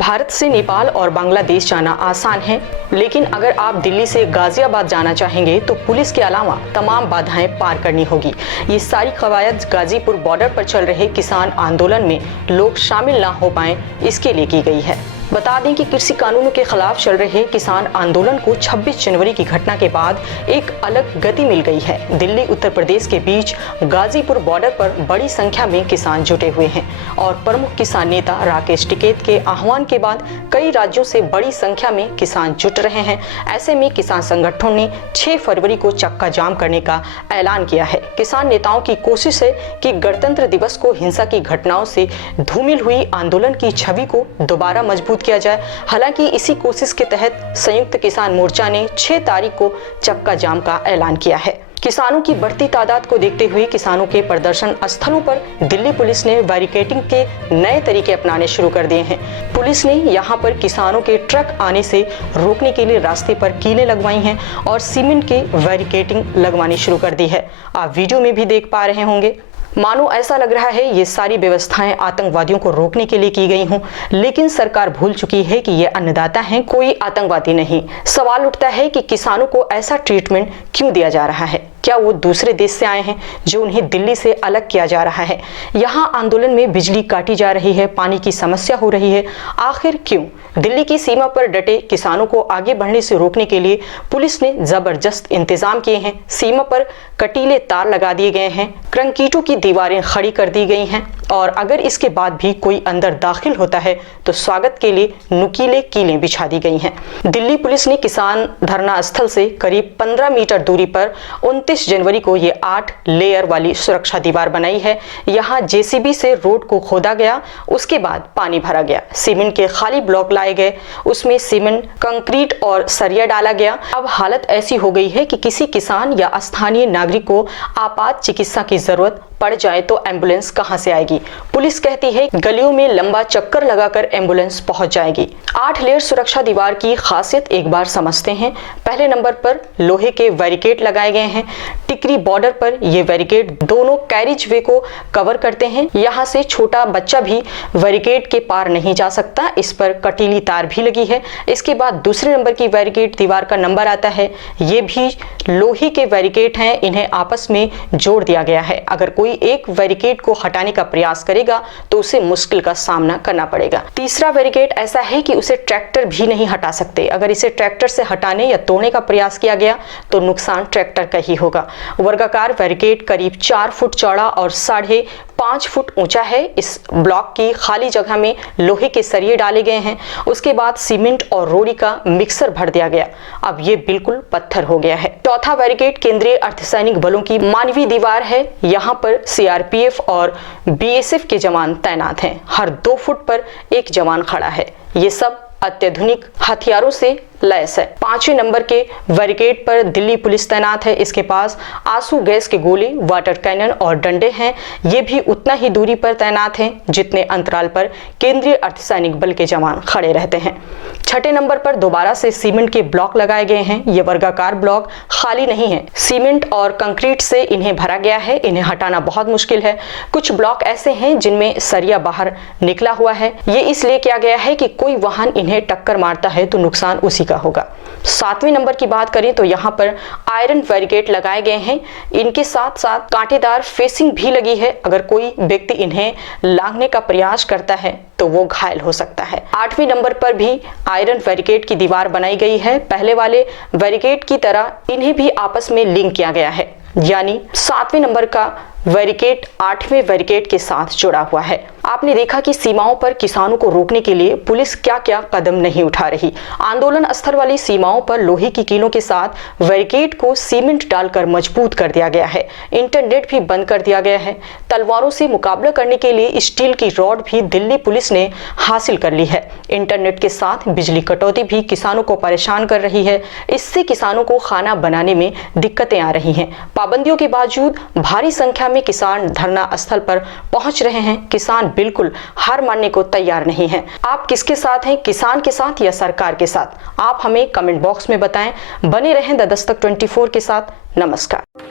भारत से नेपाल और बांग्लादेश जाना आसान है, लेकिन अगर आप दिल्ली से गाजियाबाद जाना चाहेंगे तो पुलिस के अलावा तमाम बाधाएं पार करनी होगी। ये सारी कवायद गाजीपुर बॉर्डर पर चल रहे किसान आंदोलन में लोग शामिल ना हो पाएं, इसके लिए की गई है। बता दें कि कृषि कानूनों के खिलाफ चल रहे किसान आंदोलन को 26 जनवरी की घटना के बाद एक अलग गति मिल गई है। दिल्ली उत्तर प्रदेश के बीच गाजीपुर बॉर्डर पर बड़ी संख्या में किसान जुटे हुए हैं और प्रमुख किसान नेता राकेश टिकैत के आह्वान के बाद कई राज्यों से बड़ी संख्या में किसान जुट रहे हैं। ऐसे में किसान संगठनों ने 6 फरवरी को चक्का जाम करने का ऐलान किया है। किसान नेताओं की कोशिश है कि गणतंत्र दिवस को हिंसा की घटनाओं से धूमिल हुई आंदोलन की छवि को दोबारा मजबूत किया जाए। हालांकि इसी कोशिश के तहत संयुक्त किसान मोर्चा ने 6 तारीख को चक्का जाम का ऐलान किया है। किसानों की बढ़ती तादाद को देखते हुए किसानों के प्रदर्शन स्थलों पर दिल्ली पुलिस ने बैरिकेडिंग के नए तरीके अपनाने शुरू कर दिए हैं। पुलिस ने यहां पर किसानों के ट्रक आने से रोकने के लिए रास्ते पर कीलें लगवाई हैं और सीमेंट के बैरिकेडिंग लगवानी शुरू कर दी है। आप वीडियो में भी देख पा रहे होंगे। मानो ऐसा लग रहा है ये सारी व्यवस्थाएं आतंकवादियों को रोकने के लिए की गई हों, लेकिन सरकार भूल चुकी है कि ये अन्नदाता हैं, कोई आतंकवादी नहीं। सवाल उठता है कि किसानों को ऐसा ट्रीटमेंट क्यों दिया जा रहा है? क्या वो दूसरे देश से आए हैं जो उन्हें दिल्ली से अलग किया जा रहा है? यहाँ आंदोलन में बिजली काटी जा रही है, पानी की समस्या हो रही है, आखिर क्यों? दिल्ली की सीमा पर डटे किसानों को आगे बढ़ने से रोकने के लिए पुलिस ने जबरदस्त इंतजाम किए हैं। सीमा पर कटीले तार लगा दिए गए हैं, कंक्रीटों की दीवारें खड़ी कर दी गई हैं और अगर इसके बाद भी कोई अंदर दाखिल होता है तो स्वागत के लिए नुकीले कीलें बिछा दी गई हैं। दिल्ली पुलिस ने किसान धरना स्थल से करीब 15 मीटर दूरी पर 29 जनवरी को ये 8 लेयर वाली सुरक्षा दीवार बनाई है। यहाँ जेसीबी से रोड को खोदा गया, उसके बाद पानी भरा गया, सीमेंट के खाली ब्लॉक लाए गए, उसमें सीमेंट, कंक्रीट और सरिया डाला गया। अब हालत ऐसी हो गई है कि किसी किसान या स्थानीय नागरिक को आपात चिकित्सा की जरूरत पड़ जाए तो एम्बुलेंस कहां से आएगी? पुलिस कहती है गलियों में लंबा चक्कर लगाकर एम्बुलेंस पहुंच जाएगी। 8 लेयर सुरक्षा दीवार की खासियत एक बार समझते हैं। पहले नंबर पर लोहे के बैरिकेड लगाए गए हैं। टिकरी बॉर्डर पर ये बैरिकेड दोनों कैरिज वे को कवर करते हैं। यहाँ से छोटा बच्चा भी बैरिकेड के पार नहीं जा सकता। इस पर कटीली तार भी लगी है। इसके बाद दूसरे नंबर की बैरिकेड दीवार का नंबर आता है। ये भी लोहे के बैरिकेड हैं, इन्हें आपस में जोड़ दिया गया है। अगर कोई एक बैरिकेड को हटाने का प्रयास करेगा तो उसे मुश्किल का सामना करना पड़ेगा। तीसरा बैरिकेड ऐसा है कि उसे ट्रैक्टर भी नहीं हटा सकते। अगर इसे ट्रैक्टर से हटाने या तोड़ने का प्रयास किया गया तो नुकसान ट्रैक्टर का ही होगा। वर्गाकार बैरिकेड करीब 4 फुट चौड़ा और 5.5 फुट ऊंचा है। इस ब्लॉक की खाली जगह में लोहे के सरिये डाले गए हैं। उसके बाद सीमेंट और रोड़ी का मिक्सर भर दिया गया। अब ये बिल्कुल पत्थर हो गया है। चौथा बैरिकेड केंद्रीय अर्धसैनिक बलों की मानवीय दीवार है। यहाँ पर सीआरपीएफ और बीएसएफ के जवान तैनात हैं। हर 2 फुट पर एक जवान खड़ा है। ये सब अत्याधुनिक हथियारों से लैस है। 5वें नंबर के बैरिकेड पर दिल्ली पुलिस तैनात है। इसके पास आंसू गैस के गोले, वाटर कैनन और डंडे हैं। ये भी उतना ही दूरी पर तैनात हैं जितने अंतराल पर केंद्रीय अर्धसैनिक बल के जवान खड़े रहते हैं। 6ठे नंबर पर दोबारा से सीमेंट के ब्लॉक लगाए गए हैं। ये वर्गाकार ब्लॉक खाली नहीं है, सीमेंट और कंक्रीट से इन्हें भरा गया है। इन्हें हटाना बहुत मुश्किल है। कुछ ब्लॉक ऐसे हैं जिनमें सरिया बाहर निकला हुआ है। ये इसलिए किया गया है कि कोई वाहन इन्हें टक्कर मारता है तो नुकसान उसी का होगा। 7वें नंबर की बात करें तो यहाँ पर आयरन बैरिकेड लगाए गए हैं। इनके साथ साथ कांटेदार फेसिंग भी लगी है। अगर कोई व्यक्ति इन्हें लांघने का प्रयास करता है तो वो घायल हो सकता है। 8वें नंबर पर भी आयरन बैरिकेड की दीवार बनाई गई है। पहले वाले बैरिकेड की तरह इन्हें भी आपस में लिंक किया गया है, यानी 7वें नंबर का बैरिकेड 8वें बैरिकेड के साथ जुड़ा हुआ है। आपने देखा कि सीमाओं पर किसानों को रोकने के लिए पुलिस क्या क्या कदम नहीं उठा रही। आंदोलन स्थल वाली सीमाओं पर लोहे की कीलों के साथ बैरिकेड को सीमेंट डालकर मजबूत कर दिया गया है। इंटरनेट भी बंद कर दिया गया है। तलवारों से मुकाबला करने के लिए स्टील की रॉड भी दिल्ली पुलिस ने हासिल कर ली है। इंटरनेट के साथ बिजली कटौती भी किसानों को परेशान कर रही है। इससे किसानों को खाना बनाने में दिक्कतें आ रही हैं। पाबंदियों के बावजूद भारी संख्या में किसान धरना स्थल पर पहुंच रहे हैं। किसान बिल्कुल हार मानने को तैयार नहीं है। आप किसके साथ हैं, किसान के साथ या सरकार के साथ? आप हमें कमेंट बॉक्स में बताएं। बने रहें द दस्तक 24 के साथ। नमस्कार।